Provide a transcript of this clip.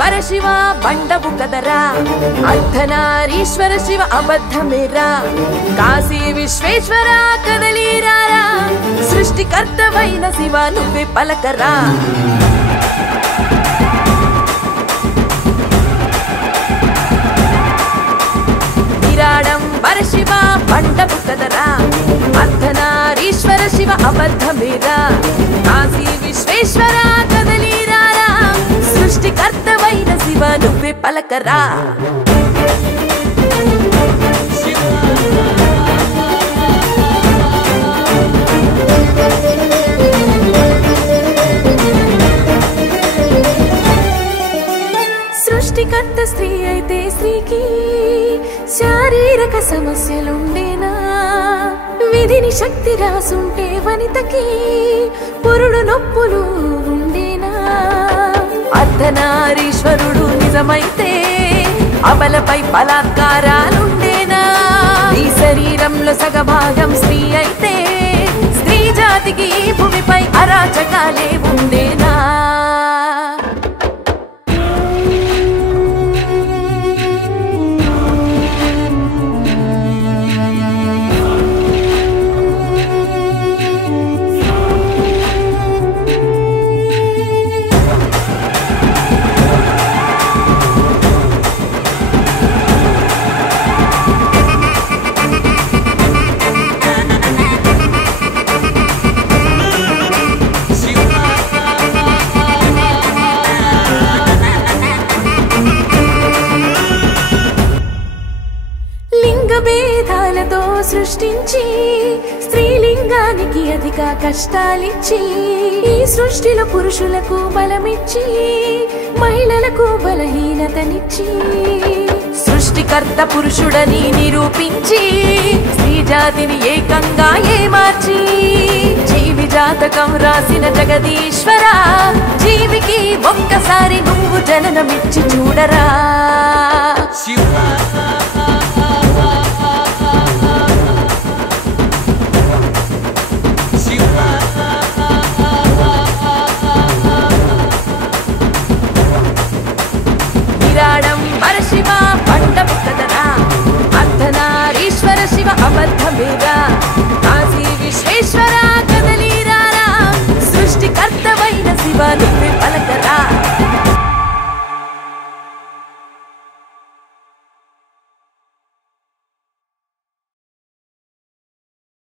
శివ బండవు కదరా అర్ధనారీశ్వర శివ అబద్ధమేరా కాశీ విశ్వేశ్వర కదలీరారా సృష్టికర్తవైన శివ నువ్వే పలకరా విరాడంబర శివ బండవు కదరా అర్ధనారీశ్వర శివ అబద్ధమేరా కాశీ విశ్వేశ్వర కదలీరారా సృష్టికర్తవైన శివ నువ్వే పలకరా సృష్టికర్త స్త్రీ అయితే స్త్రీకి శారీరక సమస్యలుండేనా విధిని శక్తి రాసుంటే వనితకి పురుడు నొప్పులు ఉండేనా అర్ధనారీశ్వరుడు నిజమైతే అబలపై బలాత్కారాలుండేనా ఈ శరీరంలో సగభాగం స్త్రీ అయితే స్త్రీ జాతికి భూమిపై అరాచకాలే ఉండేనా భేదాలతో సృష్టించి స్త్రీలింగానికి అధిక కష్టాలిచ్చి ఈ సృష్టిలో పురుషులకు బలమిచ్చి మహిళలకు బలహీనతనిచ్చి సృష్టికర్త పురుషుడని నిరూపించి స్త్రీ జాతిని ఏకంగా ఏమార్చి జీవి జాతకం రాసిన జగదీశ్వర జీవికి ఒక్కసారి నువ్వు జననమిచ్చి చూడరా విరాడంబర శివ బండవు కదరా అర్ధనారీశ్వర శివ అబద్ధమేరా కాశీ విశ్వేశ్వర కదలీరారా సృష్టికర్తవైన శివ నువ్వే పలక